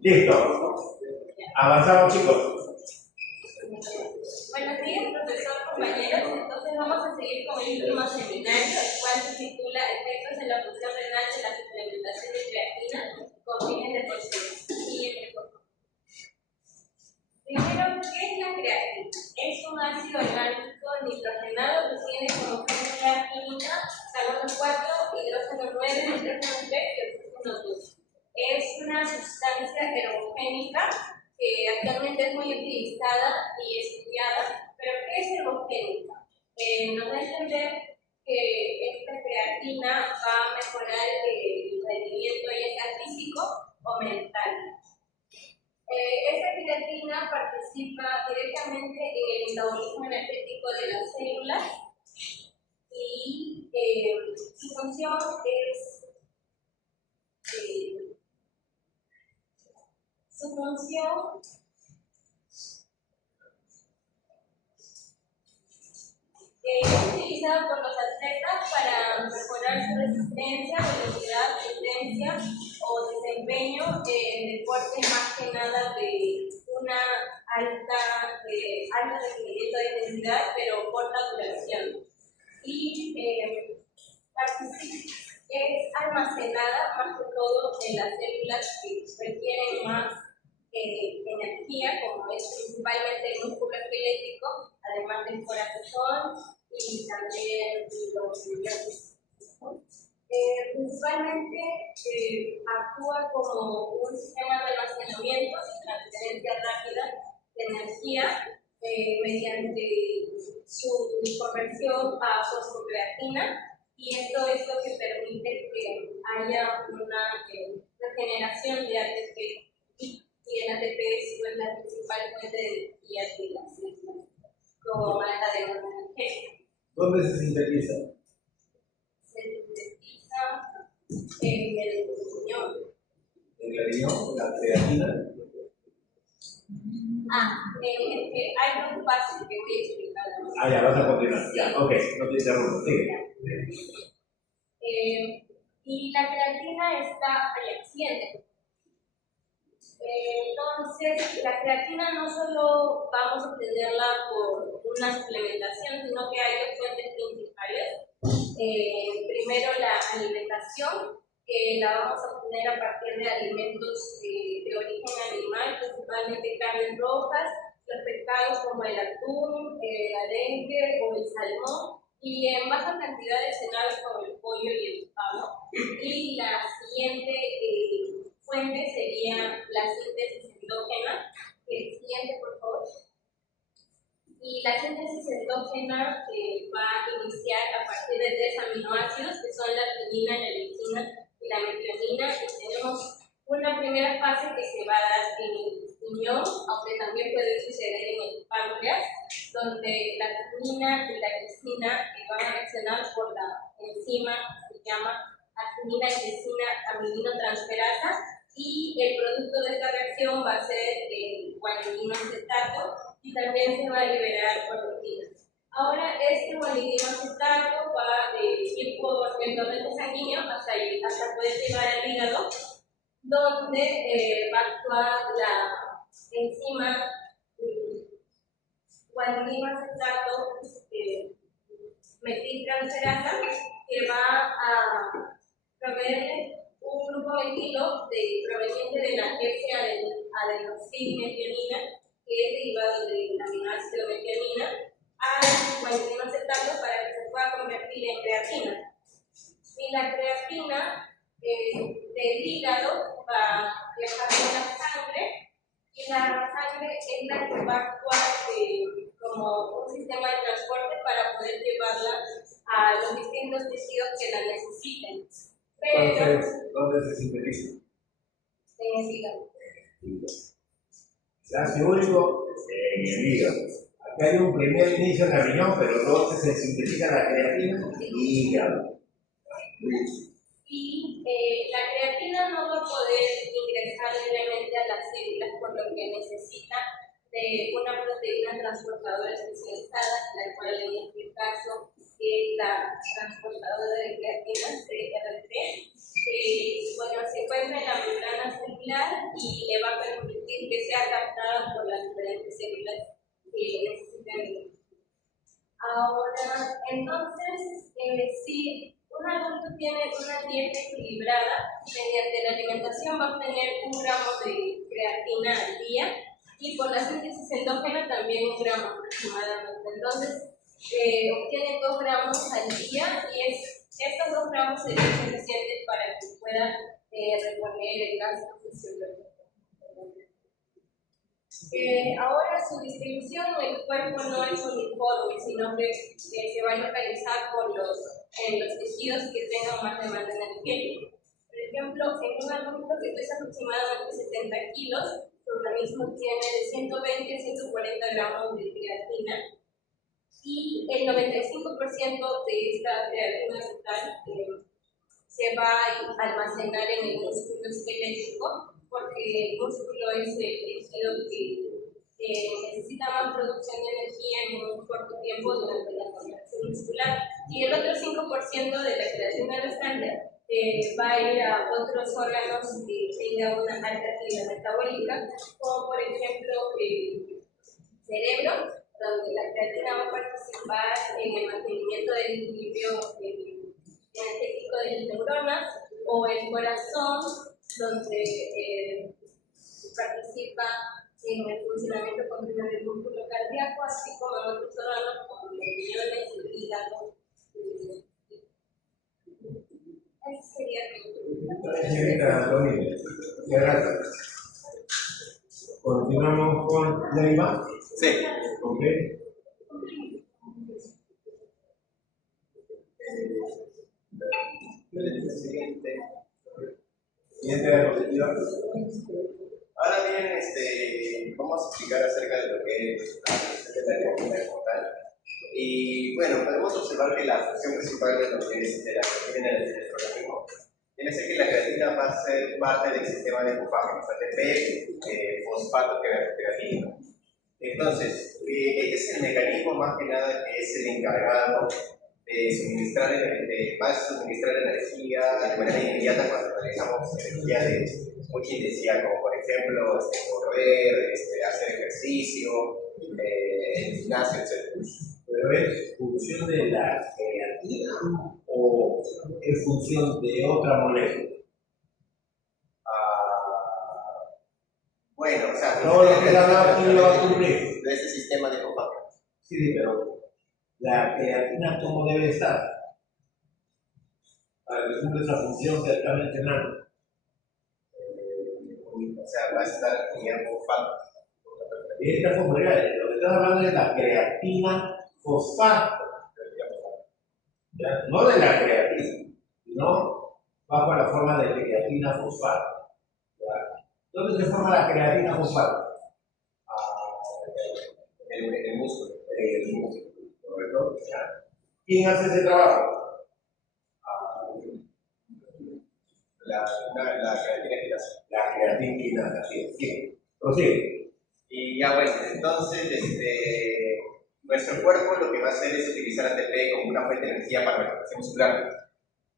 Listo. Avanzamos, chicos. Buenos días, profesor, compañeros. Entonces vamos a seguir con el último seminario, el cual se titula Efectos en la función renal de la suplementación de creatina con fines de protección. Primero, ¿qué es la creatina? Es un ácido orgánico nitrogenado que tiene como fórmula química carbono 4, hidrógeno 9, nitrógeno 3 y oxígeno 2. Es una sustancia ergogénica que actualmente es muy utilizada y estudiada. ¿Pero qué es ergogénica? Nos da a entender que esta creatina va a mejorar el rendimiento ya sea físico o mental. Esta creatina participa directamente en el metabolismo energético de las células y su función es utilizada por los atletas para mejorar su resistencia, velocidad, potencia o desempeño en deportes más que nada de una alta requerimiento de intensidad, pero corta duración. Y es almacenada más que todo en las células que requieren más energía, como es principalmente el músculo esquelético, además del corazón y también los riñones. Principalmente actúa como un sistema de almacenamiento y transferencia rápida de energía mediante su conversión a fosfocreatina, y esto es lo que permite que haya una regeneración de ATP, y el ATP es la principal fuente de energía de las células como alta demanda energética. ¿Dónde se sintetiza? Se sintetiza en el riñón. ¿En el riñón? ¿La creatina? Hay dos pasos que voy a explicar. Ya, vas a continuar. Sí. Ya, ok, no te interrumpo. Sigue. Y la creatina está siguiente. Entonces, la creatina no solo vamos a obtenerla por una suplementación, sino que hay dos fuentes principales. Primero, la alimentación, que la vamos a obtener a partir de alimentos de origen animal, principalmente carnes rojas, los pescados como el atún, el arenque o el salmón, y en bajas cantidades en aves como el pollo y el pavo. Y la siguiente fuente sería la síntesis endógena. El siguiente, por favor. Y la síntesis endógena va a iniciar a partir de 3 aminoácidos, que son la arginina, la leucina y la metionina. Y tenemos una primera fase que se va a dar en el riñón, aunque también puede suceder en el páncreas, donde la arginina y la leucina van a reaccionar por la enzima que se llama arginina-leucina amilinotransferasa, y el producto de esta reacción va a ser el guanidinoacetato, y también se va a liberar cloroquina. Ahora, este guanidinoacetato va a ir por el torrente sanguíneo hasta poder llegar al hígado, donde va a actuar la enzima guanidinoacetato metiltransferasa, que va a proveer un grupo metilo proveniente de la adenosinmetionina, que es derivado del aminoácido metionina, al guanidinoacetato para que se pueda convertir en creatina. Y la creatina del hígado va a viajar en la sangre, y la sangre es la que va a actuar como un sistema de transporte para poder llevarla a los distintos tejidos que la necesiten. Entonces, ¿dónde se sintetiza? En el hígado. Se hace único en el hígado. Acá hay un primer inicio en el riñón, pero luego se sintetiza la creatina en el hígado. Y la creatina no va a poder ingresar libremente a las células, por lo que necesita de una proteína transportadora especializada, la cual en este caso es la transportadora de creatina, CRT. Se encuentra en la membrana celular muscular y le va a permitir que sea captada por las diferentes células que necesitan. Ahora, entonces, si un adulto tiene una dieta equilibrada, mediante la alimentación va a obtener 1 gramo de creatina al día y por la síntesis endógena también 1 gramo aproximadamente. Entonces, obtiene 2 gramos al día y estos 2 gramos serían suficientes para que pueda reponer el gasto fisiológico. Ahora su distribución en el cuerpo no es uniforme, sino que se va a localizar en los tejidos que tengan más demanda energética. Por ejemplo, en un adulto que pesa aproximadamente 70 kilos, su organismo tiene de 120 a 140 gramos de creatina y el 95% de esta creatina total se va a almacenar en el músculo esquelético, porque el músculo es el tejido que necesita más producción de energía en un corto tiempo durante la contracción muscular. Y el otro 5% de la creatina restante va a ir a otros órganos que tengan una alta actividad metabólica, como por ejemplo el cerebro, donde la creatina va a participar en el mantenimiento del equilibrio energético de las neuronas, o el corazón, donde participa en el funcionamiento continuo del músculo cardíaco, así como en otros órganos como los riñones, el hígado. Ese sería mi Señorita Antonio, gracias. Continuamos con Leiva. Sí. Ok. Siguiente diapositiva. Ahora bien, vamos a explicar acerca de lo que es la creatina como tal. Y bueno, podemos observar que la función principal de lo que es de la creatina en el organismo tiene que ser que la creatina va a ser parte del sistema de fosfato, ATP, fosfato creatina. Entonces, este es el mecanismo más que nada que es el encargado de suministrar energía de manera inmediata cuando realizamos energía de mucha intensidad, como por ejemplo correr, hacer ejercicio, gimnasio, etc. ¿Pero es función de la creatina o es función de otra molécula? Bueno, o sea, todo lo que hablaba aquí va a ocurrir. De ese sistema de fosfato. Sí, pero la creatina, ¿cómo debe estar? Para que cumpla esa función que está mencionando. O sea, va a estar en fosfato. Esta fórmula, lo que estás hablando es la creatina fosfato. ¿Ya? No de la creatina, sino bajo la forma de creatina fosfato. ¿Ya? ¿Dónde se forma la creatina fosfato? El músculo. El músculo, ¿correcto? ¿Ya? ¿Quién hace ese trabajo? La creatina quinasa. La creatina quinasa, sí. Prosigue. Y ya bueno, entonces nuestro cuerpo lo que va a hacer es utilizar ATP como una fuente de energía para la contracción muscular.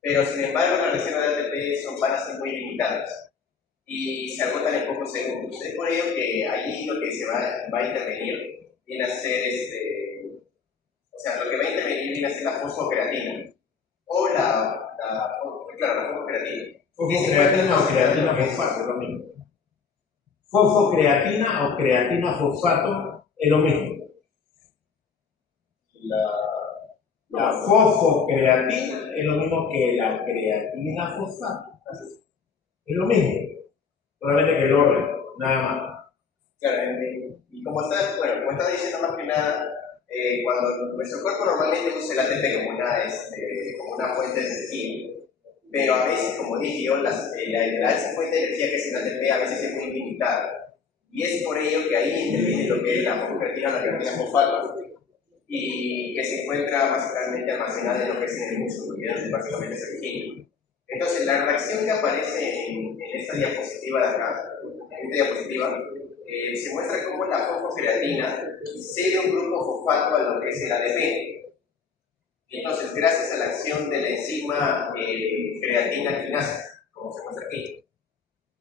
Pero sin embargo, las reservas de ATP van a ser muy limitadas y se agotan en pocos segundos. Es por ello que ahí lo que se va a intervenir viene a ser lo que va a intervenir viene a ser la fosfocreatina o la fosfocreatina. Fosfocreatina o creatina fosfato es lo mismo. Fosfocreatina o creatina fosfato es lo mismo. La fosfocreatina es lo mismo que la creatina fosfato. Es lo mismo. Solamente que el orden, nada más. Claro, y como está diciendo más que nada, cuando nuestro cuerpo normalmente usa el ATP como una fuente de energía, pero a veces, como dije yo, esa fuente de energía que es el ATP a veces es muy limitada. Y es por ello que ahí interviene lo que es la fosfocreatina, la creatina fosfato, y que se encuentra básicamente almacenada en lo que es en el músculo, y es básicamente es el químico. Entonces, la reacción que aparece en esta diapositiva de acá, se muestra cómo la fosfocreatina cede un grupo fosfato a lo que es el ADP. Entonces, gracias a la acción de la enzima creatina quinasa, como se muestra aquí,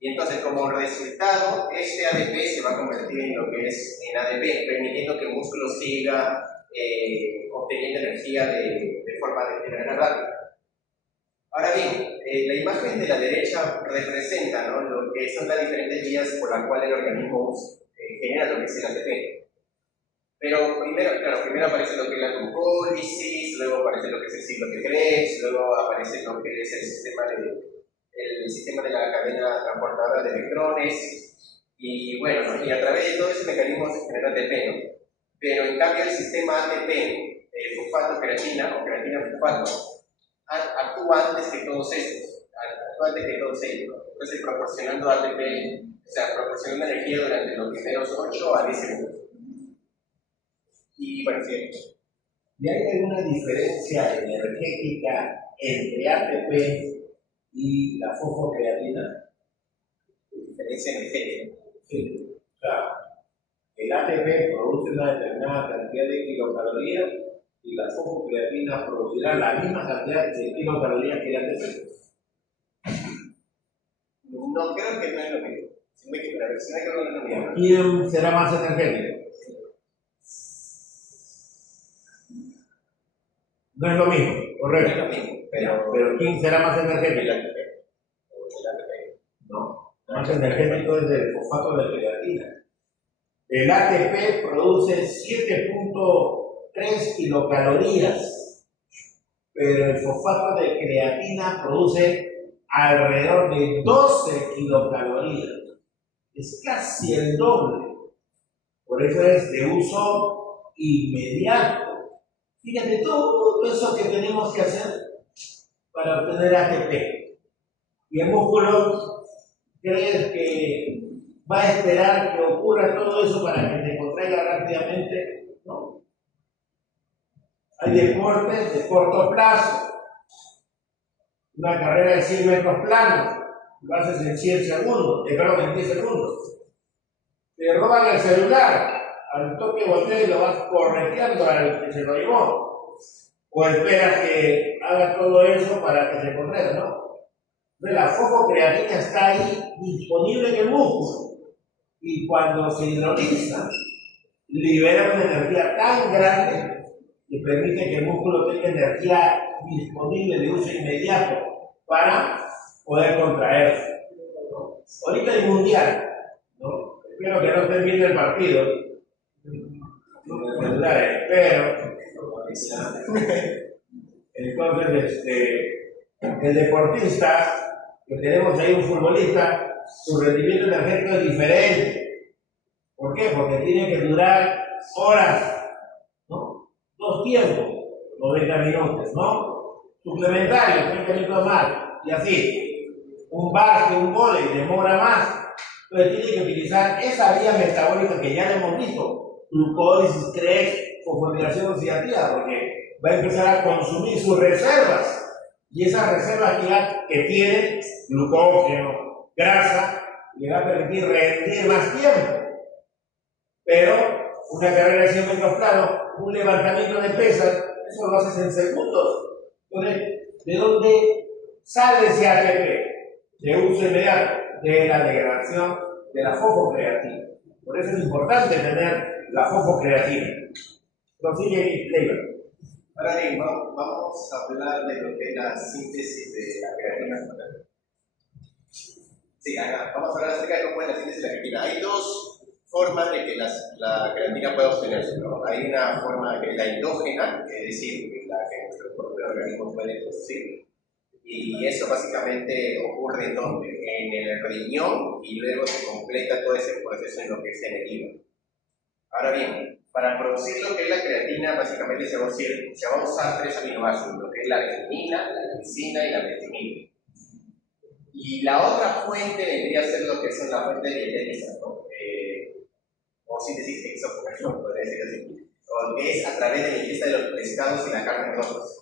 Y entonces, como resultado, este ADP se va a convertir en lo que es en ADP, permitiendo que el músculo siga obteniendo energía de forma de manera rápida. Ahora bien, la imagen de la derecha representa, ¿no?, lo que son las diferentes vías por las cuales el organismo genera lo que es el ATP. Pero primero aparece lo que es la glucólisis, luego aparece lo que es el ciclo de Krebs, luego aparece lo que es el sistema de la cadena transportadora de electrones, y bueno, ¿no?, y a través de todo ese mecanismo se genera ATP, ¿no? Pero en cambio el sistema ATP, fosfato-creatina o creatina-fosfato, actúa antes que todos estos, ¿no? Entonces proporcionando ATP, o sea, proporcionando energía durante los primeros 8 a 10 segundos. Y bueno, sí. ¿Y hay alguna diferencia energética entre ATP y la fosfocreatina? Diferencia energética. Sí. O sea, el ATP produce una determinada cantidad de kilocalorías y la fosfocreatina producirá la misma cantidad de kilocalorías que el ATP. No, creo que no es lo mismo. Si no es lo mismo. ¿Quién será más energético? No es lo mismo, correcto. No es lo mismo, Pero ¿quién será más energético? El ATP. No, más energético es el fosfato de creatina. El ATP produce 7.3 kilocalorías, pero el fosfato de creatina produce alrededor de 12 kilocalorías. Es casi el doble. Por eso es de uso inmediato. Fíjate todo eso que tenemos que hacer para obtener ATP. Y el músculo, ¿crees que va a esperar que ocurra todo eso para que se contraiga rápidamente? No. Hay deportes de corto plazo. Una carrera de 100 metros planos, lo haces en 100 segundos, en 10 segundos. Te roban el celular, al toque voltea y lo vas correteando al que se lo llevó. O esperas que haga todo eso para que se contraiga, ¿no? Entonces la fosfocreatina está ahí disponible en el músculo. Y cuando se hidroliza, libera una energía tan grande que permite que el músculo tenga energía disponible de uso inmediato para poder contraerse. ¿No? Ahorita hay mundial, ¿no? Espero que no estén viendo el partido. Pero entonces el deportista que tenemos ahí, un futbolista, su rendimiento energético es diferente. ¿Por qué? Porque tiene que durar horas, ¿no? 2 tiempos, 90 minutos, ¿no? Suplementario, 30 minutos más, y así. Un básquet, un vóley demora más. Entonces tiene que utilizar esa vía metabólica que ya le hemos visto, glucólisis, Krebs, fosforilación oxidativa, porque va a empezar a consumir sus reservas. Y esas reservas que tiene, glucógeno, grasa, le va a permitir rendir más tiempo. Pero una carrera de 100 metros planos, un levantamiento de pesas, eso lo haces en segundos. Entonces, ¿de dónde sale ese ATP? De uso inmediato, de la degradación de la fosfocreatina. Por eso es importante tener la fosfocreatina. Prosigue, Leiber. Ahora bien, vamos a hablar de lo que es la síntesis de la creatina. Sí, vamos a hablar acerca de cómo es la síntesis de la creatina. Hay 2 formas de que la creatina pueda obtenerse, ¿no? Hay una forma que es la endógena, es decir, la que nuestro propio organismo puede producir. Y eso básicamente ocurre en donde, en el riñón, y luego se completa todo ese proceso en lo que es en el hígado. Ahora bien, para producir lo que es la creatina, básicamente se va a usar 3 aminoácidos, lo que es la adenina, la glicina y la metionina. Y la otra fuente vendría a ser lo que son las fuentes dietéticas, ¿no? O síntesis exógena, podría decir así, o que es a través de la ingesta de los pescados y la carne rojas,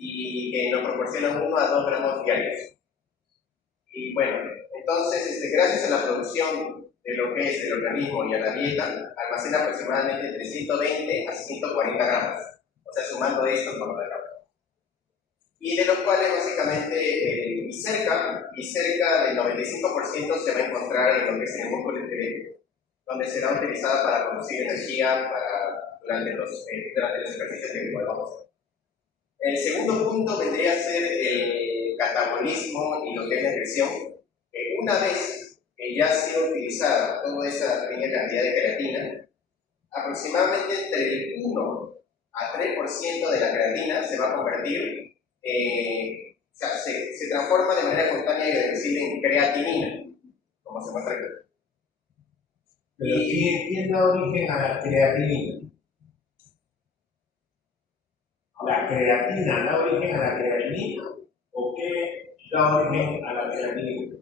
y que nos proporcionan 1 a 2 gramos diarios. Y bueno, entonces, gracias a la producción de lo que es el organismo y a la dieta, almacena aproximadamente entre 120 a 140 gramos, o sea, sumando esto por la gramo. Y de los cuales básicamente y cerca del 95% se va a encontrar en lo que es el músculo esquelético, donde será utilizada para producir energía durante los ejercicios que podamos hacer. El segundo punto vendría a ser el catabolismo y lo que es la excreción, que una vez que ya ha sido utilizada toda esa pequeña cantidad de creatina, aproximadamente entre el 1 a 3% de la creatina se va a convertir, o sea, se transforma de manera espontánea y reversible en creatinina, como se muestra aquí. Pero ¿quién da origen a la creatinina? ¿La creatina da origen a la creatinina o qué da origen a la creatinina?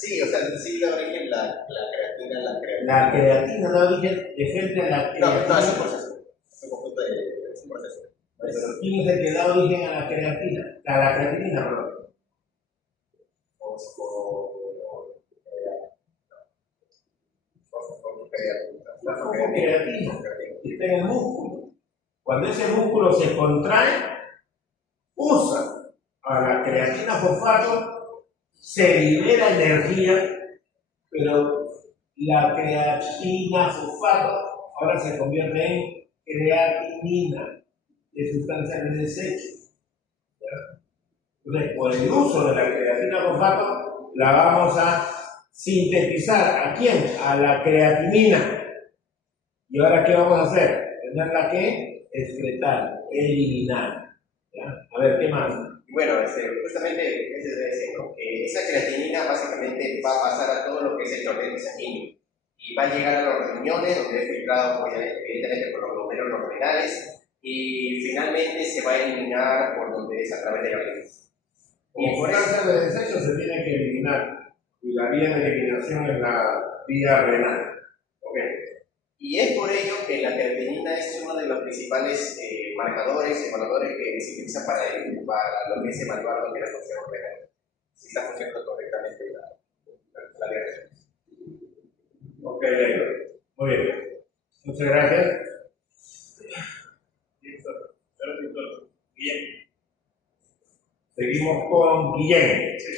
Sí, o sea, sí da origen la creatina a la creatina. La creatina da origen de frente a la creatina. No, es un proceso. Es un proceso. Pero ¿quién es el que da origen a la creatina? A la creatinina, perdón. Creatina, que está en el músculo. Cuando ese músculo se contrae, usa a la creatina fosfato, se libera energía, pero la creatina fosfato ahora se convierte en creatinina, de sustancia de desecho. Entonces, por el uso de la creatina fosfato, la vamos a sintetizar. ¿A quién? A la creatinina. ¿Y ahora qué vamos a hacer? Tenerla que excretar, eliminar. ¿Ya? A ver, ¿qué más? Bueno, justamente eso debe decir, ¿no? Que esa creatinina básicamente va a pasar a todo lo que es el torrente sanguíneo y va a llegar a los riñones, donde es filtrado evidentemente por los glomérulos renales y finalmente se va a eliminar por donde es a través de la orina. Como por cáncer de desecho se tiene que eliminar y la vía de eliminación es la vía renal. ¿Okay? Y es por ello que la creatinina es uno de los principales marcadores, evaluadores que se utiliza para lo que es evaluar lo que es la función renal. Si está funcionando correctamente la vía renal. Ok, muy bien. Muchas gracias. Bien. Seguimos con Guillén. Sí.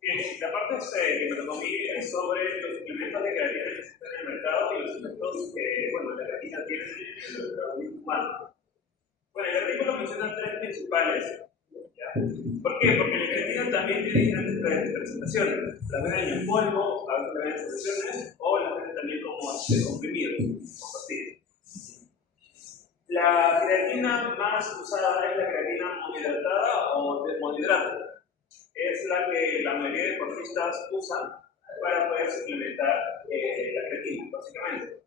Bien, la parte que me tocó a mí es sobre los suplementos de creatina que existen en el mercado y los efectos que la creatina tiene en el organismo humano. Bueno, el artículo menciona tres principales. ¿Ya? ¿Por qué? Porque la creatina también tiene diferentes presentaciones. La venden en polvo, a veces la venden en soluciones, o la venden también como comprimidos, como pastillas. La creatina más usada es la creatina monohidratada o de monohidrato. Es la que la mayoría de deportistas usan para poder suplementar la creatina, básicamente.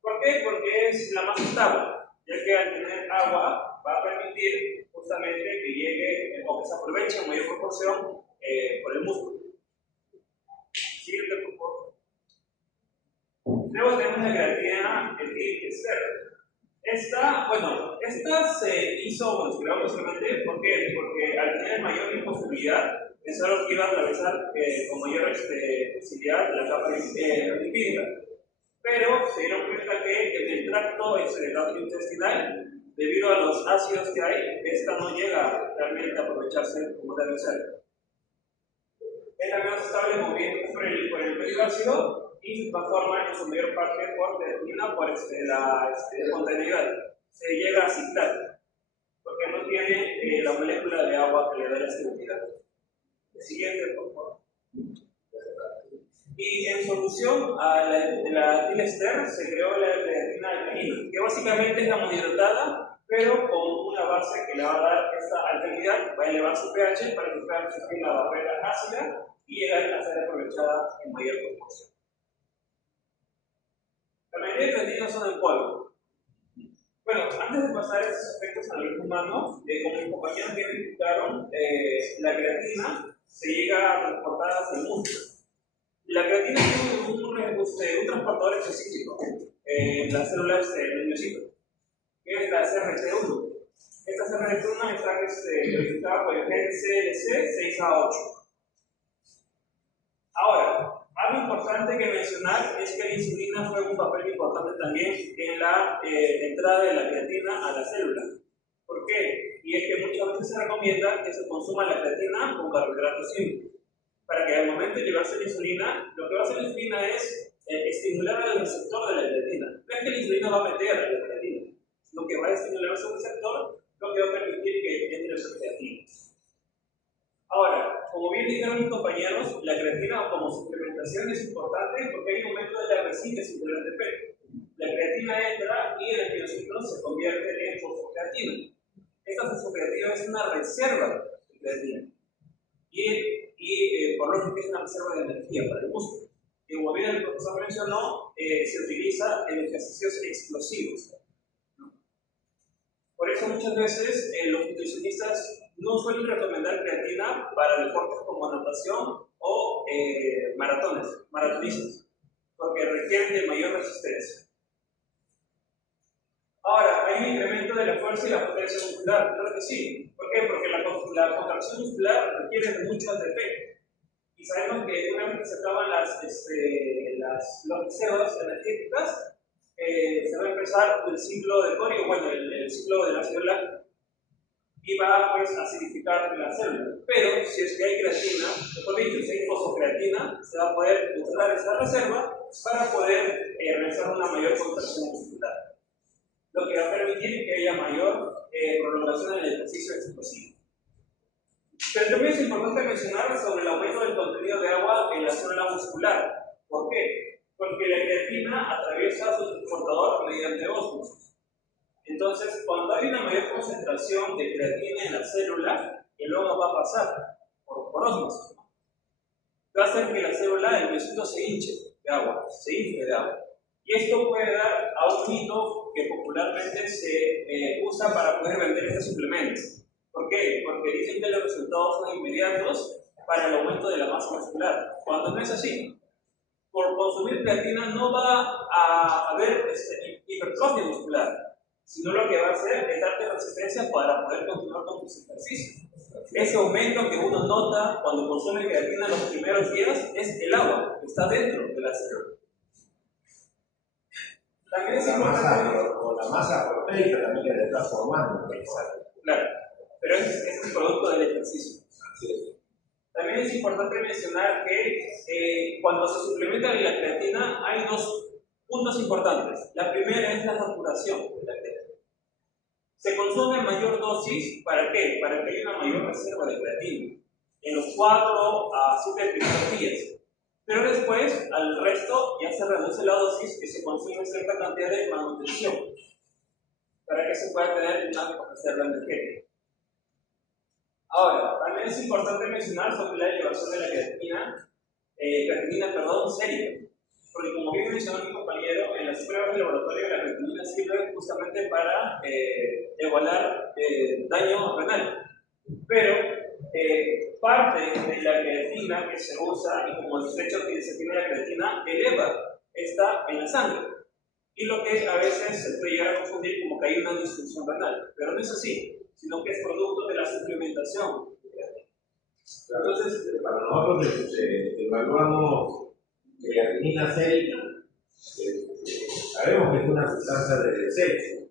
¿Por qué? Porque es la más estable, ya que al tener agua va a permitir justamente que llegue o que se aproveche en mayor proporción por el músculo. Siguiente, por favor. Luego tenemos la creatina ester. Esta se hizo, se creó básicamente, ¿por qué? Porque al tener mayor imposibilidad, pensaron que iba a atravesar con mayor facilidad la capa lipídica. Pero se dieron cuenta que en el tracto gastrointestinal, debido a los ácidos que hay, esta no llega realmente a aprovecharse como debe ser. Es la más estable moviendo por el medio ácido y se transforma en su mayor parte por creatina por la espontaneidad. Se llega a ciclar, porque no tiene la molécula de agua que le da la estabilidad. El siguiente, por favor. Y en solución a la ester se creó la creatina alcalina, que básicamente es la monohidratada, pero con una base que le va a dar esta alcalinidad, va a elevar su pH para que pueda resistir la barrera ácida y llegar a ser aprovechada en mayor proporción. La mayoría de creatinas son en polvo. Bueno, antes de pasar a estos efectos al organismo humano, como mis compañeros bien explicaron, la creatina se llega a transportar hacia el músculo. La creatina tiene un transportador específico en las células del miocito, que es la CRT1. Esta CRT1 está registrada por el GCLC 6A8. Ahora, algo importante que mencionar es que la insulina juega un papel importante también en la entrada de la creatina a la célula. ¿Por qué? y es que muchas veces se recomienda que se consuma la creatina con carbohidratos simples, para que al momento de llevarse la insulina, lo que va a hacer la insulina es estimular al receptor de la creatina. No es que la insulina va a meter a la creatina, sino que va a estimular ese receptor, lo que va a permitir que entre esa creatina. Ahora, como bien dijeron mis compañeros, la creatina como suplementación es importante porque hay un momento de la resíntesis del ATP. La creatina entra y en el miociclo se convierte en fosfocreatina. Esta fosfocreatina es una reserva de creatina y por lógica es una reserva de energía para el músculo. Y como bien el profesor mencionó, se utiliza en ejercicios explosivos. Por eso muchas veces los nutricionistas no suelen recomendar creatina para deportes como natación o maratonistas, porque requieren de mayor resistencia. Ahora, ¿hay un incremento de la fuerza y la potencia muscular? Claro que sí. ¿Por qué? Porque la contracción muscular requiere de mucho ATP. Y sabemos que una vez que se acaban las reservas energéticas, se va a empezar el ciclo de Cori, bueno, el ciclo de la célula, y va pues, a acidificar la célula. Pero si es que hay creatina, mejor dicho, si hay fosfocreatina, se va a poder usar esa reserva para poder realizar una mayor contracción muscular, lo que va a permitir que haya mayor prolongación en el ejercicio explosivo. Pero también es importante mencionar sobre el aumento del contenido de agua en la célula muscular. ¿Por qué? Porque la creatina atraviesa su transportador mediante ósmosis. Entonces, cuando hay una mayor concentración de creatina en la célula, el agua va a pasar por ósmosis. Va a hacer que la célula, el miocito, se hinche de agua, se infle de agua. Y esto puede dar a un mito que popularmente se usa para poder vender estos suplementos. ¿Por qué? Porque dicen que los resultados son inmediatos para el aumento de la masa muscular, cuando no es así. Por consumir creatina no va a haber hipertrofia muscular, sino lo que va a hacer es darte resistencia para poder continuar con tus ejercicios. Ese aumento que uno nota cuando consume creatina en los primeros días es el agua que está dentro de la célula. También es importante. Con la masa proteica también que le está formando. Claro, pero es un producto del ejercicio. También es importante mencionar que cuando se suplementa la creatina hay dos puntos importantes. La primera es la saturación de la creatina. Se consume en mayor dosis, ¿para qué? Para que haya una mayor reserva de creatina en los 4 a 7 primeros días. Pero después, al resto, ya se reduce la dosis y se consume cierta cantidad de manutención para que se pueda tener una reserva energética. Ahora, también es importante mencionar sobre la elevación de la creatina sérica. Porque como bien mencionó mi compañero, en las pruebas de laboratorio la creatina sirve justamente para evaluar daño renal. Pero parte de la creatina que se usa y como desecho que se tiene la creatina eleva esta en la sangre. Y lo que a veces se puede llegar a confundir como que hay una disfunción renal. Pero no es así, sino que es producto de la suplementación. Entonces, para nosotros evaluamos creatinina sérica, sabemos que es una sustancia de desecho.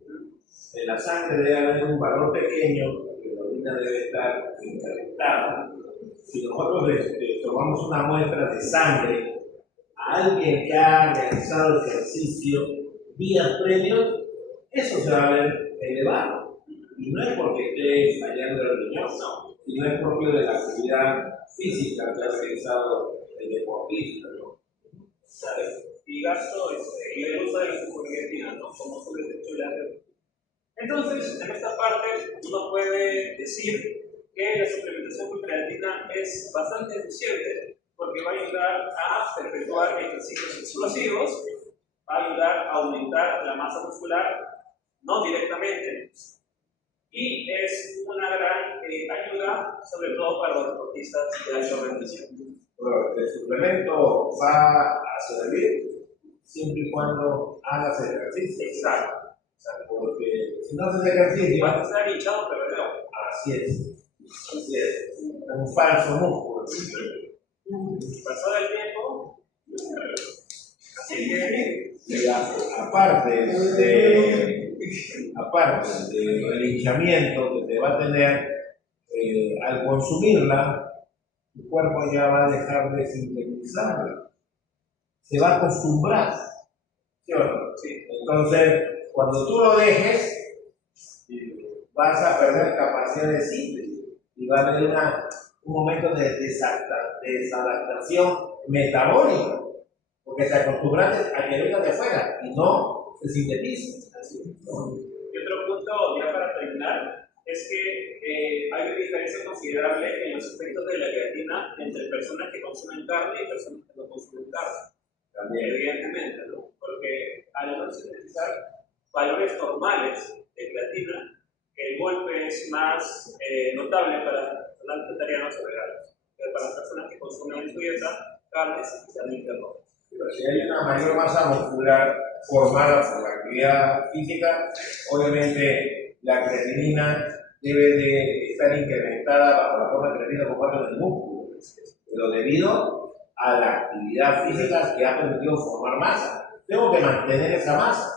En la sangre debe haber un valor pequeño, que la orina debe estar incrementada. Si nosotros tomamos una muestra de sangre a alguien que ha realizado ejercicio días previos, eso se va a ver elevado. Y no es porque esté fallando el riñón, no, sino es propio de la actividad física que ha realizado el deportista, ¿no? Y gasto y el uso de la fosfocreatina, ¿no? Como su desecho de la creatina. Entonces, en esta parte, uno puede decir que la suplementación con creatina es bastante eficiente porque va a ayudar a perpetuar ejercicios explosivos, va a ayudar a aumentar la masa muscular, no directamente, y es una gran ayuda, sobre todo para los deportistas de alto rendimiento. Bueno, el suplemento va a servir siempre y cuando hagas ejercicio. Exacto. Porque si no haces ejercicio, vas a estar hinchado, pero no. Así es. Un falso músculo. Pasó el tiempo, así que aparte de aparte del hinchamiento que te va a tener, al consumirla, tu cuerpo ya va a dejar de sintetizarla, se va a acostumbrar, ¿sí o no? Sí. Entonces, cuando tú lo dejes, vas a perder capacidad de síntesis y va a haber un momento de desadaptación metabólica, porque te acostumbraste a que venga de afuera y no se sintetiza. Y otro punto, ya para terminar, es que hay una diferencia considerable en los efectos de la creatina entre personas que consumen carne y personas que no consumen carne. También, evidentemente, ¿no? Porque al no sintetizar valores normales de creatina, el golpe es más notable para personas vegetarianas o veganas, pero para las personas que consumen en su dieta carnes, especialmente rojas. Si hay una mayor masa muscular formada por la actividad física, obviamente la creatinina debe de estar incrementada bajo la forma de creatina por parte del músculo, pero debido a la actividad física que ha permitido formar masa, tengo que mantener esa masa,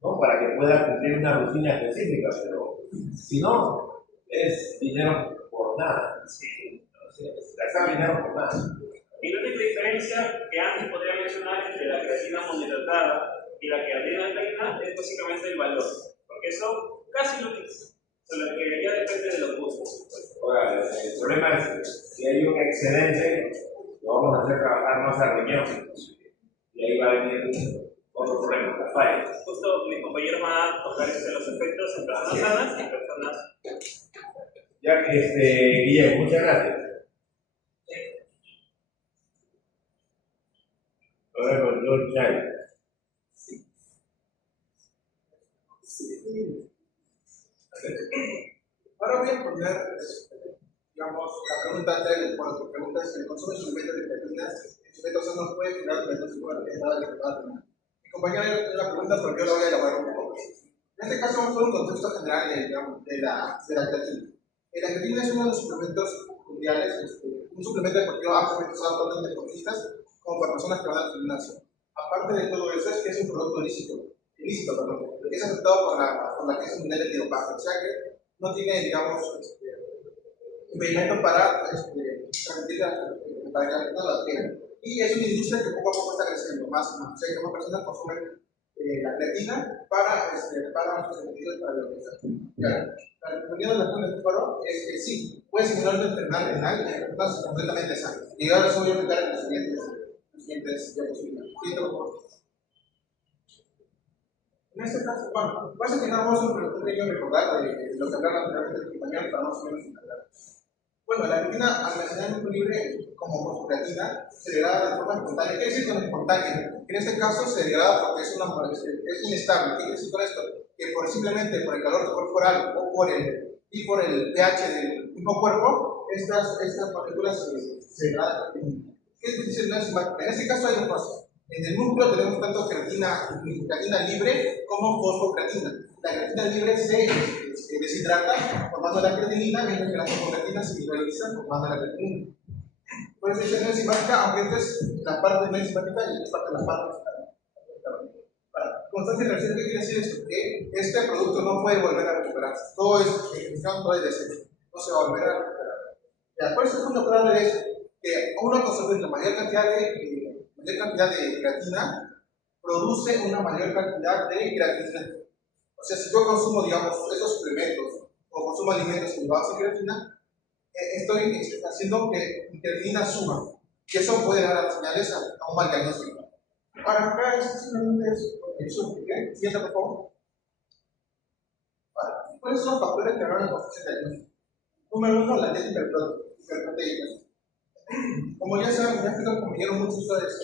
¿no? Para que pueda cumplir una rutina específica, pero si no, es dinero por nada. Sí. Gastar dinero por nada. Y la única diferencia que antes podría mencionar entre la creatina monohidratada y la creatina alcalina es básicamente el valor, porque eso casi lo mismo, solo que ya depende de los gustos. Ahora, el problema es si hay un excedente, lo vamos a hacer trabajar más a riñón, y ahí va a venir otro problema, la falla. Justo mis compañeros van a tocar los efectos en personas sanas y personas. Ya que, Guillermo, muchas gracias. Ahora con John Chay. Ahora voy a poner, digamos, la pregunta anterior, cuando tu pregunta es: ¿el consumo de suplementos de creatina en sujetos sanos puede generar menos? Mi compañero tiene una pregunta, pero yo la voy a elaborar un poco. En este caso, vamos a ver un contexto general de la creatina. La creatina es uno de los suplementos mundiales, un suplemento deportivo ampliamente usado tanto en deportistas como para personas que van al gimnasio. Aparte de todo eso, es que es un producto ilícito, que es aceptado por la Agencia Mundial de Dopaje, o sea que no tiene, digamos, impedimento para transmitir para que la persona lo adquiera. Y es una industria que poco a poco está creciendo más y más. O sea que más personas consumen la creatina para sus sentidos, para la organización. La respuesta del foro es que sí, puede simular una enfermedad renal en personas completamente sanas. Y ahora eso voy a explicar en los siguientes diapositivas. En este caso, bueno, voy a terminar un pequeño recordar de lo que hablaba anteriormente del compañero para más o menos entender. Bueno, la creatina almacenada en un libre como fosfocreatina se degrada de forma espontánea. ¿Qué quiere decir con espontánea? En este caso se degrada porque es inestable. ¿Qué quiere decir con esto? Que simplemente por el calor corporal o por el pH del mismo cuerpo, estas partículas se degradan. ¿Qué dice la enzimática? En este caso hay dos cosas. En el músculo tenemos tanto creatina libre como fosfocreatina. La creatina libre se deshidrata formando la creatinina, mientras que la fosfocreatina se hidroliza formando la creatinina. Por eso dice la enzimática, aunque esta es la parte de la enzimática y esta es parte de la parte constante de reacción. ¿Qué quiere decir esto? Que este producto no puede volver a recuperarse. Todo es desecho. No se va a volver a recuperar. Por eso es fundamental es que uno consumir la mayor cantidad de creatina produce una mayor cantidad de creatina. O sea, si yo consumo, digamos, estos suplementos o consumo alimentos con base de creatina, estoy haciendo que mi creatina suba. Y eso puede dar señales a un mal diagnóstico. Ahora, acá es simplemente eso. Siguiente, por favor. ¿Cuáles son los factores que hablan en la posición de diagnóstico? Número 1, la dieta hiperproteica. Como ya saben, ya explican compañeros, muchos usuarios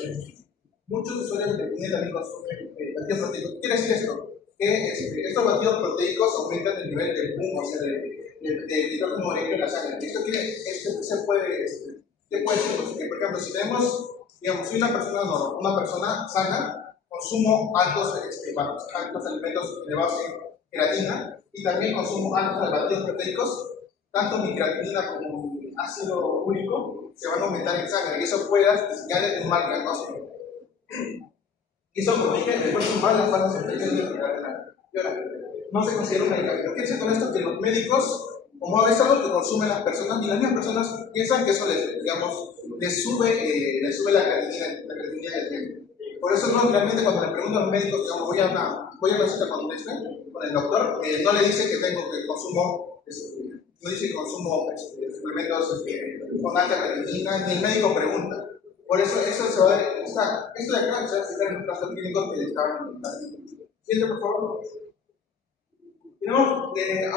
de creatina también consumen batidos proteicos. ¿Qué quiere decir esto? Que estos batidos proteicos aumentan el nivel del PUM, o sea, de nitrógeno molecular en la sangre. Esto puede decir, que por ejemplo, si tenemos, digamos, soy una persona sana, consumo altos alimentos de base creatina y también consumo altos batidos proteicos, tanto mi creatinina como mi ácido úrico se van a aumentar en sangre y eso puede dar señales de un mal diagnóstico. Y eso corrige, después sumar las fases infecciosas de la enfermedad renal. Y ahora, no se considera un medicamento. ¿Qué dice con esto? Que los médicos, como es algo que consumen las personas, y las mismas personas piensan que eso les, digamos, les sube la creatinina del tiempo. Por eso no, realmente cuando le preguntan a los médicos, digamos, voy a una cita con el doctor, no le dice que consumo suplementos con alta creatinina, ni el médico pregunta. Por eso se va a ver, esto de acá se va a citar en un caso clínico que estaban en el artículo. Siguiente, por favor.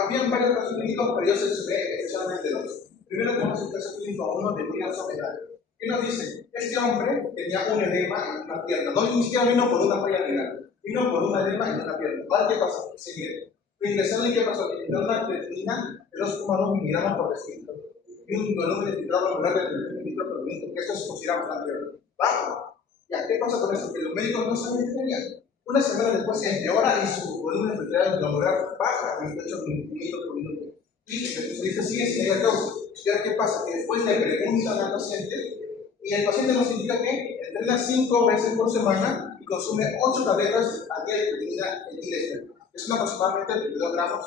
Habían varios casos clínicos, pero yo seleccioné especialmente dos. Primero tenemos el caso clínico 1 de William Soledad. ¿Qué nos dice? Este hombre tenía un edema en una pierna. No, ni siquiera vino por una falla renal. Vino por un edema en una pierna. ¿Vale? ¿Qué pasó? Seguir. Lo ingresaron y ¿qué pasó? Le quitaron una creatinina de 2,2 miligramos por decilitro. Y un volumen de filtrado regular de 31 litros por minuto. Que esto se considera bastante bajo. Ya, ¿qué pasa con eso? Que los médicos no saben qué tenían. Una semana después se empeora y su volumen de filtrado regular baja a 28 litros por minuto. Y el especialista sigue sin llegar a causa. ¿Y ahora qué pasa? Que después le preguntan al paciente y el paciente nos indica que entrena 5 veces por semana y consume 8 tabletas al día de creatinina en Gillespie. Es aproximadamente 22 gramos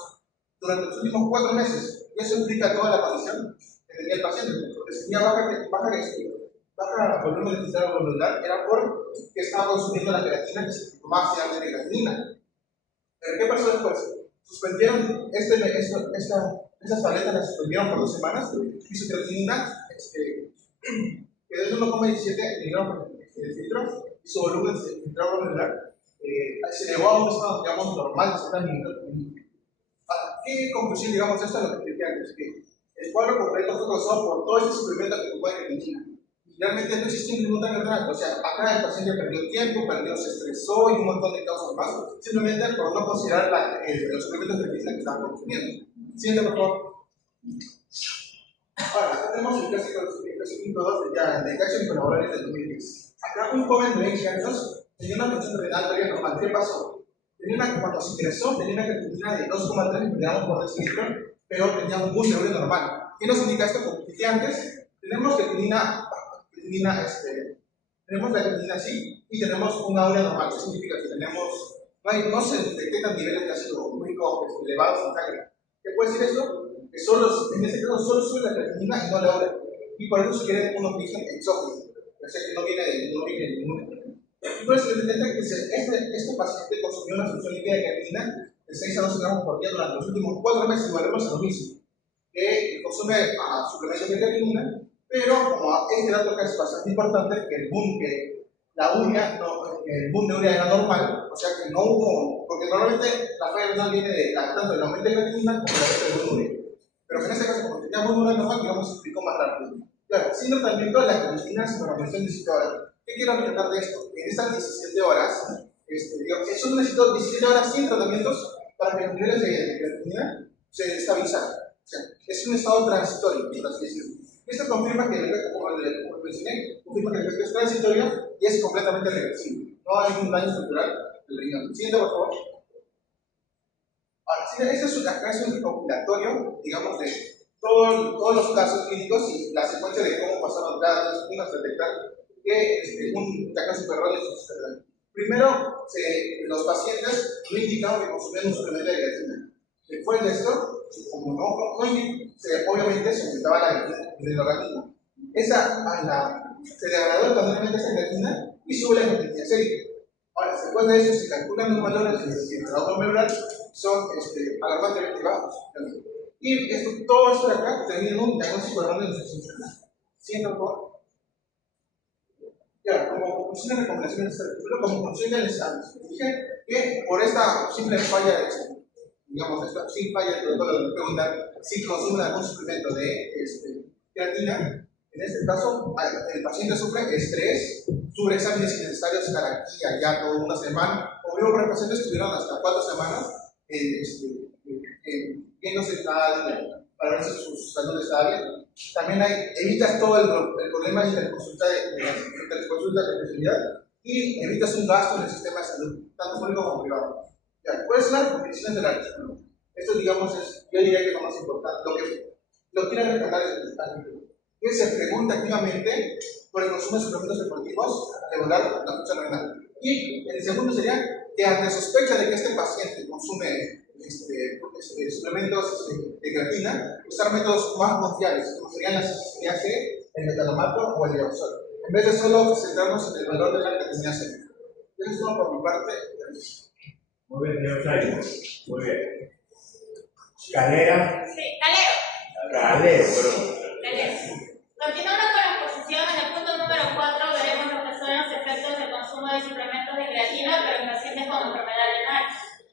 durante los últimos 4 meses. Y eso implica toda la condición que tenía el paciente. Porque si tenía baja volumen de filtrado glomerular, era porque estaba consumiendo la creatina que se tomaba finalmente de creatinina. Pero ¿qué pasó después? Suspendieron estas tabletas, las suspendieron por 2 semanas y su creatinina quedó en 1,17 miligramos por decilitro y su volumen de filtrado glomerular se elevó a un estado, digamos, normal de 70 mililitros. ¿A qué conclusión llegamos a esto? A lo que expliqué antes, que el cuadro completo fue causado por todo este suplemento que ocupa de creatinina. Y realmente no existe ningún daño renal. O sea, acá el paciente perdió tiempo, se estresó y un montón de causas más, simplemente por no considerar los suplementos de creatinina que estaban consumiendo. Siguiente, por favor. Ahora, acá tenemos el caso 5.2 de Jackson y colaboradores del 2010. Acá un joven de 20 años tenía una función renal todavía normal. ¿Qué pasó? Cuando se ingresó, tenía una creatinina de 2,3 miligramos por decilitro, pero tenía un boom de urea normal. ¿Qué nos indica esto? Como dije antes, tenemos tenemos la creatinina así y tenemos una urea normal. ¿Qué significa? Que no se detectan niveles de ácido úrico elevados en sangre. ¿Qué puede decir esto? Que en este caso solo sube la creatinina y no la urea. Y por eso se quiere un origen exógeno. O sea que no viene de ningún. Y por eso se detecta que este paciente consumió una solución líquida de creatinina de 6 a 12 gramos por día durante los últimos 4 meses y volvemos a lo mismo. Que consume suplementos de creatinina, pero como este dato acá es bastante importante, que el boom de urea era normal, o sea que no hubo, porque normalmente la falla renal viene tanto del aumento de creatinina como del aumento de urea. Pero en este caso, como teníamos una normal, digamos, se explicó más rápido. Claro, sin tratamiento, la creatinina se normalizó en 17 horas. ¿Qué quiero rescatar de esto? En estas 17 horas, yo necesito 17 horas sin tratamientos para que los niveles de creatinina se estabilizan. O sea, es un estado transitorio, por así decirlo. Esto confirma que el efecto, como mencioné, confirma que el efecto es transitorio y es completamente reversible. No hay ningún daño estructural del riñón. Siguiente, por favor. Ahora, este es un recopilatorio, digamos, de todos los casos clínicos y la secuencia de cómo pasaron cada dos segundos hasta detectar que un diagnóstico erróneo sucede. Primero, los pacientes no indicaban que consumían un suplemento de creatina. Después de esto, como obviamente se aumentaba la creatina en el organismo. Se degradó totalmente esa creatina y sube la creatinina sérica. Ahora, después de eso, se calculan los valores de filtrado glomerular, son alarmantemente bajos. Y todo esto de acá termina en un diagnóstico erróneo de insuficiencia renal. Siguiente, por favor. Ya, como conclusión de recomendaciones, como conclusión ya les dije que por esta simple falla, digamos, esta simple falla del protocolo de preguntar si consume algún suplemento de creatina, en este caso, el paciente sufre estrés, sufre exámenes innecesarios, caractía, ya toda una semana, o mismo para pacientes estuvieron hasta 4 semanas viéndose cada día para ver si su salud está bien. También evitas todo el problema de interconsulta de especialidad y evitas un gasto en el sistema de salud, tanto público como privado. Ya, ¿cuáles son las condiciones del artículo? Esto, digamos, yo diría que es lo más importante. Lo que quiero recordar es el artículo. Que se pregunta activamente por el consumo de suplementos deportivos a regular la función renal. Y el segundo sería que ante sospecha de que este paciente consume suplementos de creatina, usar métodos más confiables, como serían las CAC, el metalomato o el diausol, en vez de solo centrarnos en el valor de la creatinina C. Eso es todo por mi parte. Muy bien, señor Chayo. Muy bien. Calera. Sí, Calero. Calero, perdón. Calero. Continuando con la exposición, en el punto número 4 veremos lo que son los efectos del consumo de suplementos de creatina para en pacientes con enfermedad renal.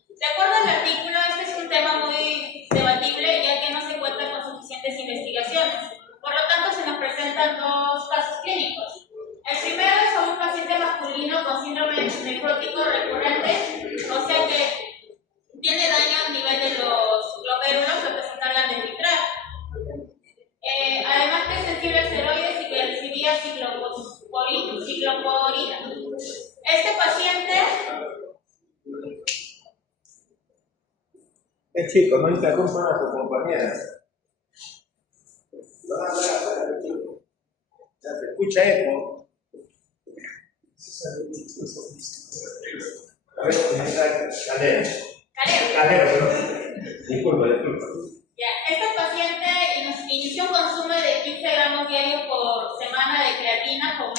De acuerdo al artículo, este es un tema muy debatible ya que no se cuenta con suficientes investigaciones. Por lo tanto, se nos presentan dos casos clínicos. El primero es a un paciente masculino con síndrome nefrótico recurrente, o sea que tiene daño a nivel de los glomérulos que se encargan de filtrar. Además que es sensible a esteroides y que recibía ciclosporina. Este paciente Es chico, no interrumpan a tu compañera. Ya se escucha eco. A ver, Calero. Calero, perdón. Disculpa. Ya, este paciente inició un consumo de 15 gramos diarios por semana de creatina como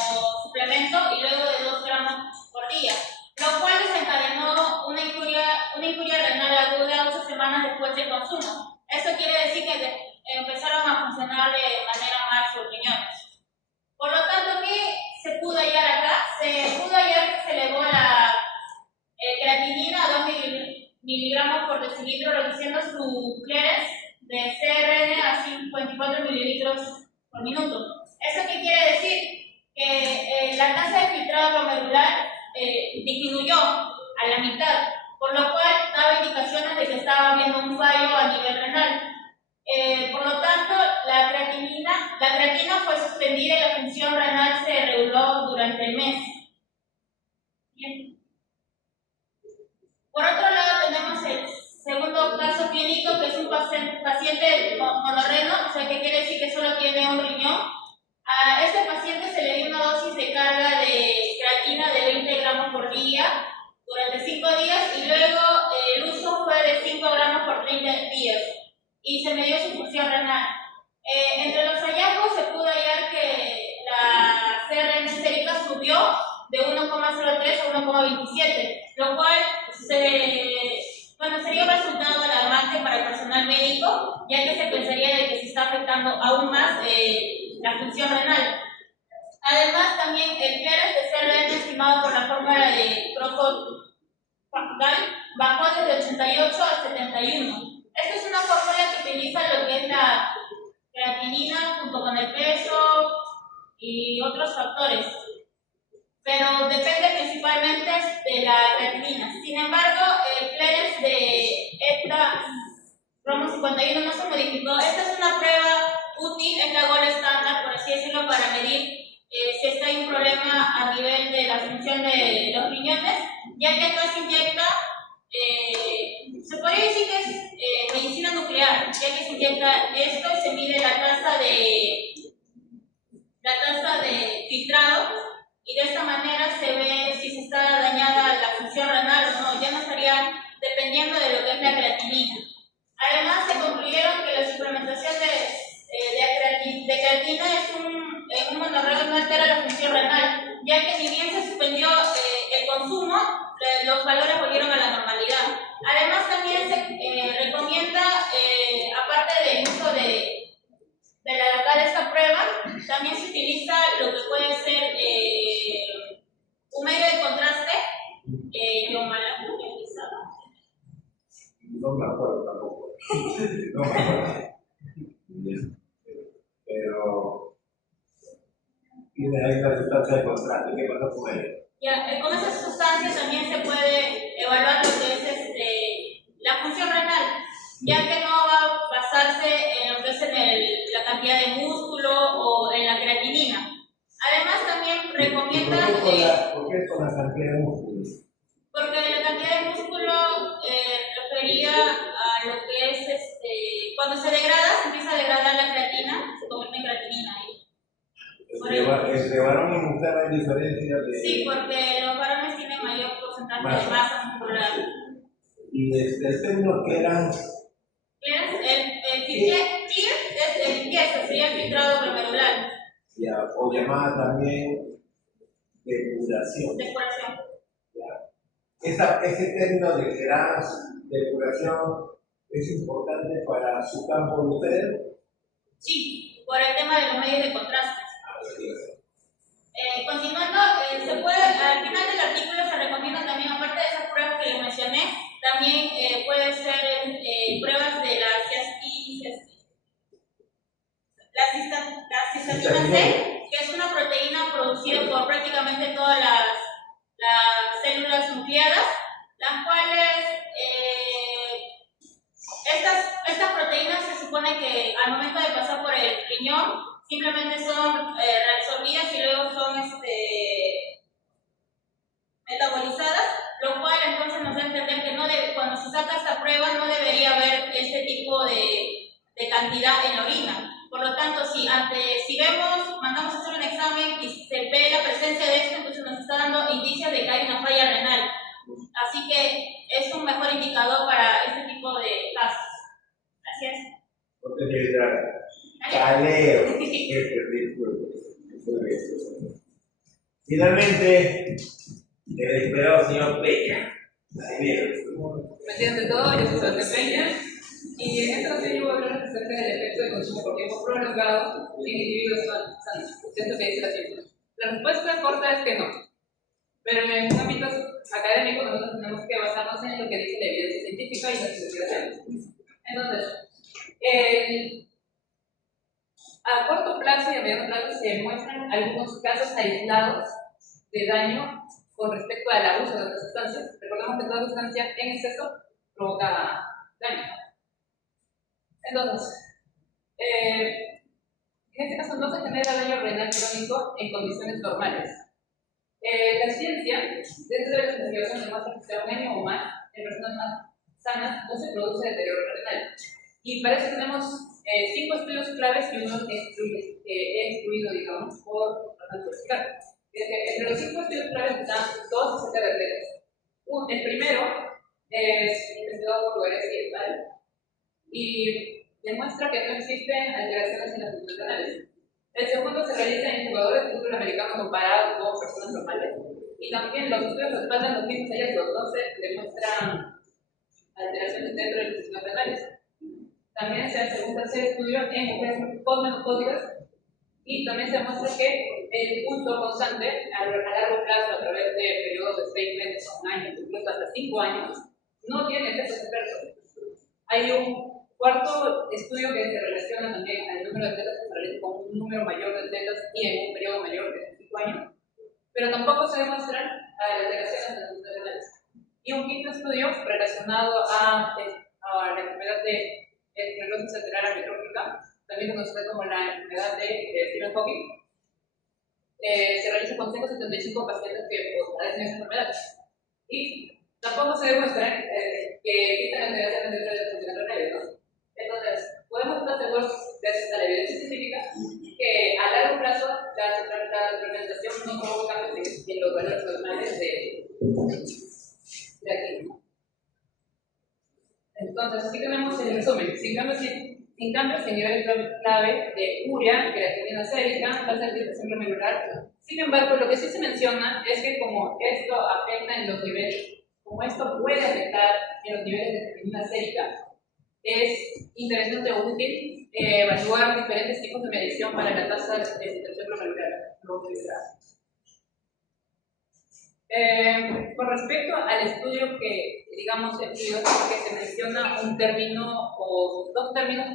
suplemento y luego de 2 gramos por día, lo cual desencadenó una injuria renal aguda 8 semanas después del consumo. Esto quiere decir que empezaron a funcionar de manera mal sus riñones. Por lo tanto, ¿qué se pudo hallar acá? Se pudo hallar que se elevó la creatinina a 2 miligramos por decilitro, reduciendo su clearance de CRN a 54 mililitros por minuto. ¿Eso qué quiere decir? Que la tasa de filtrado glomerular disminuyó a la mitad, por lo cual daba indicaciones de que estaba habiendo un fallo a nivel renal. Por lo tanto, la creatina fue suspendida y la función renal se reguló durante el mes. Bien. Por otro lado, tenemos el segundo caso clínico, que es un paciente monorreno, o sea que quiere decir que solo tiene un riñón. A este paciente se le dio una dosis de carga de creatina de 20 gramos por día durante 5 días y luego el uso fue de 5 gramos por 30 días y se midió su función renal. Entre los hallazgos se pudo hallar que la CRN sérica subió de 1,03 a 1,27, lo cual sería un resultado alarmante para el personal médico, ya que se pensaría de que se está afectando aún más la función renal. Además, también el clearance de CRN estimado por la fórmula de Crocott-Pactal bajó desde 88 a 71. Esta es una fórmula que utiliza lo que es la creatinina junto con el peso y otros factores, pero depende principalmente de la creatinina. Sin embargo, el clearance de esta Romo 51 no se modificó. Esta es una prueba útil, es la gold estándar, por así decirlo, para medir si está hay un problema a nivel de la función de los riñones, ya que acá se inyecta, se podría decir que es medicina nuclear, ya que se inyecta esto y se mide la tasa de filtrado, y de esta manera se ve si se está dañada la función renal o no. Ya no estaría dependiendo de lo que es la creatinina. Además, se concluyeron que la suplementación de creatina en un monorreno no altera la función renal, ya que si bien se suspendió el consumo, los valores volvieron a la normalidad. Además, también se recomienda, aparte del uso de esta prueba, también se utiliza lo que puede ser un medio de contraste, No me acuerdo tampoco. No me acuerdo. Pero tiene ahí una sustancia de contraste. ¿Qué pasa con ella? Ya, con esas sustancias también se puede evaluar lo que es la función renal, ya que no va a basarse en lo que es la cantidad de músculo o en la creatinina. Además, también recomienda... ¿Por qué con la cantidad de músculo? Porque la cantidad de músculo refería a lo que es cuando se degrada, se empieza a degradar la creatina, se convierte en creatinina. Entre varón y mujer hay diferencia de... Sí, porque los varones tienen mayor porcentaje de masa muscular. Y el término que eran clear es de limpieza, sería el filtrado glomerular. o llamada también depuración. Depuración. Ese término de depuración es importante para su campo de ustedes. Sí, por el tema de los medios de contraste. Continuando, se puede, al final del artículo se recomienda también, aparte de esas pruebas que les mencioné, también puede ser pruebas de la cistatina C, que es una proteína producida por prácticamente todas las células nucleadas, las cuales estas proteínas se supone que al momento de pasar por el riñón simplemente son reabsorbidas y luego son metabolizadas, lo cual entonces nos da a entender que cuando se saca esta prueba no debería haber este tipo de cantidad en la orina. Por lo tanto, si mandamos a hacer un examen y se ve la presencia de esto, entonces nos está dando indicios de que hay una falla renal. Así que es un mejor indicador para este tipo de casos. Gracias. Porque caleo. Finalmente, el esperado señor Peña. Ante todo, yo soy Sebastián Peña, y en esta ocasión yo voy a hablar acerca del efecto de consumo por tiempo prolongado en individuos sanos. Esto que dice la ciencia. La respuesta corta es que no. Pero en ámbitos académicos nosotros tenemos que basarnos en lo que dice la evidencia científica y las investigaciones. Entonces, a corto plazo y a mediano plazo se muestran algunos casos aislados de daño con respecto al abuso de otras sustancias. Recordemos que toda sustancia en exceso provoca daño. Entonces, en este caso no se genera daño renal crónico en condiciones normales. La ciencia, dentro de las investigaciones demuestra que sea un año o más, en personas más sanas no se produce deterioro renal. Y para eso tenemos 5 estudios claves y uno excluido, digamos, por razón política. Entre los 5 estudios claves están 2 acerca de atletas. El primero es investigado por Lugares y tal, y demuestra que no existen alteraciones en las funciones renales. El segundo se realiza en jugadores de fútbol americano comparados con personas normales, y también los estudios respaldan los mismos hallazgos, no se demuestran alteraciones dentro de las funciones renales. También se hace un tercer estudio en mujeres postmenopáusicas, y también se demuestra que el uso constante a largo plazo, a través de periodos de 6 meses a un año, incluso hasta 5 años, no tiene efectos adversos. Hay un cuarto estudio que se relaciona también al número de atletas que se realiza con un número mayor de atletas y en un periodo mayor de 5 años, pero tampoco se demuestran alteraciones en las funciones renales. Y un quinto estudio relacionado a la enfermedad de esclerosis lateral amiotrófica, también conocida como la enfermedad de Stephen Hawking, se realiza con 175 pacientes que padecen esta enfermedad. Y tampoco se demuestra que existen alteraciones dentro de las funciones renales, ¿no? Entonces, podemos estar seguros, gracias a la evidencia científica, que a largo plazo la suplementación no provoca cambios en los valores normales de aquí. Entonces, aquí tenemos el resumen. Sin cambios en niveles clave de urea, creatinina sérica, tasa de filtración glomerular. Sin embargo, lo que sí se menciona es que como esto afecta en los niveles, como esto puede afectar en los niveles de creatinina sérica, es interesante o útil evaluar diferentes tipos de medición para la tasa de filtración glomerular. Con respecto al estudio que, digamos, que se menciona un término o 2 términos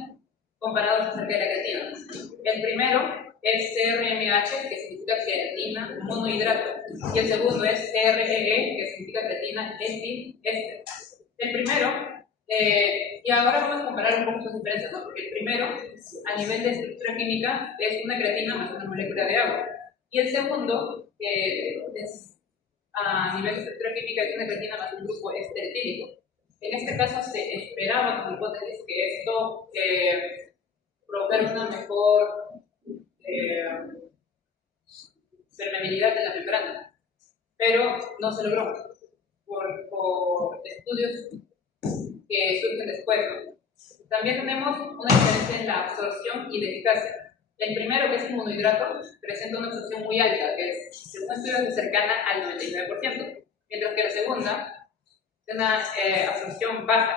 comparados acerca de la creatina. El primero es CRMH, que significa creatina monohidrato, y el segundo es CREE, que significa creatina ester. El primero, y ahora vamos a comparar un poco sus diferencias, ¿no? Porque el primero, a nivel de estructura química, es una creatina más una molécula de agua, y el segundo es a nivel de estructura química es una creatina más un grupo estereotípico. En este caso se esperaba como hipótesis que esto provocara una mejor permeabilidad de la membrana, pero no se logró por estudios que surgen después, ¿no? También tenemos una diferencia en la absorción y la eficacia. El primero, que es inmunohidrato, presenta una absorción muy alta, que es, según estudios, cercana al 99%, mientras que la segunda tiene una absorción baja,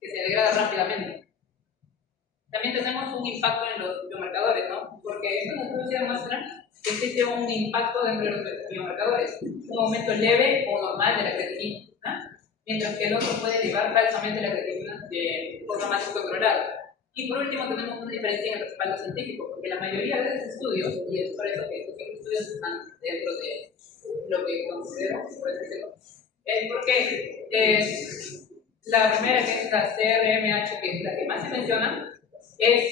que se degrada rápidamente. También tenemos un impacto en los biomarcadores, ¿no? Porque estos estudios demuestran que existe un impacto dentro de los biomarcadores, un aumento leve o normal de la creatinina, mientras que el otro puede elevar falsamente la creatinina de forma más descontrolada. Y por último tenemos una diferencia en el respaldo científico, porque la mayoría de estos estudios, y es por eso que estos estudios están dentro de lo que considero, por decirlo, es porque la primera, que es la CRMH, que es la que más se menciona, es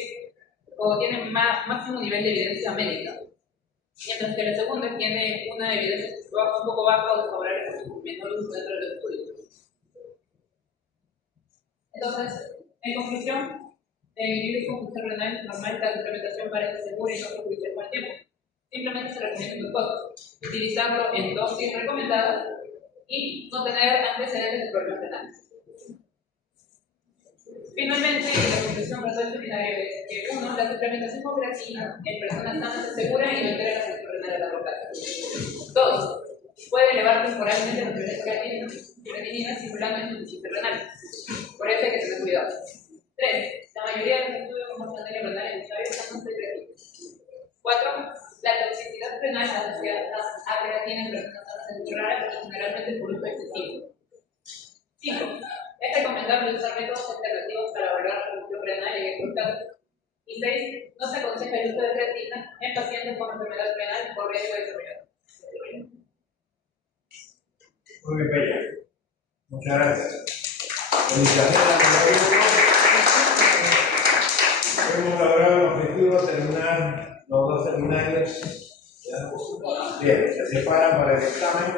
o tiene máximo nivel de evidencia médica, mientras que la segunda tiene una evidencia un poco baja o desfavorable por su menor uso dentro del estudio. Entonces, en conclusión, inhibir con función renal normal, la suplementación parece segura y no perjudicial con el tiempo. Simplemente se recomienda dos cosas: utilizarlo en dosis recomendadas y no tener antecedentes de problemas renales. Finalmente, la conclusión seminario es que 1. La suplementación con creatina en personas sanas es segura y no altera la función renal a largo plazo. 2. Puede elevar temporalmente los niveles de creatinina simulando insuficiencia renal. Por eso hay que tener cuidado. 3. La mayoría de los estudios con daño renal en usuarios están de creatina. 4. La toxicidad renal asociada a creatina en personas sanas es muy rara y generalmente por uso excesivo. 5. Es recomendable usar métodos alternativos para evaluar la función renal en estos casos. Y 6. No se aconseja el uso de creatina en pacientes con enfermedad renal por riesgo de desarrollar. Muy bien, Peña. Muchas gracias. Felicitaciones. Hemos logrado el objetivo de terminar los dos seminarios. Bien, se separan para el examen.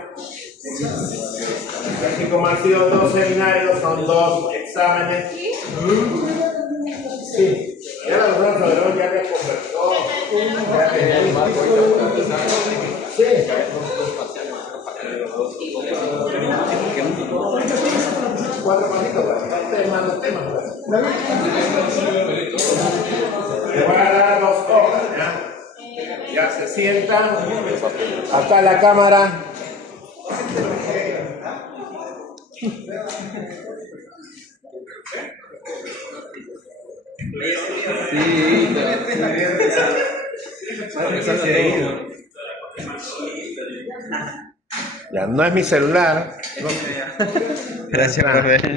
Así como han sido dos seminarios, son dos exámenes. Sí, ya la doctora Soberón ya les conversó. Sí. Cuatro pasitos, más temas. Le voy a dar 2 hojas, ¿ya? Ya se sientan. Acá la cámara. Ya no es mi celular. Gracias, profe.